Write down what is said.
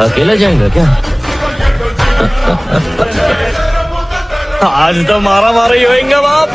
अकेला जाएगा क्या? आज तो मारा मारा ही होएगा बाप।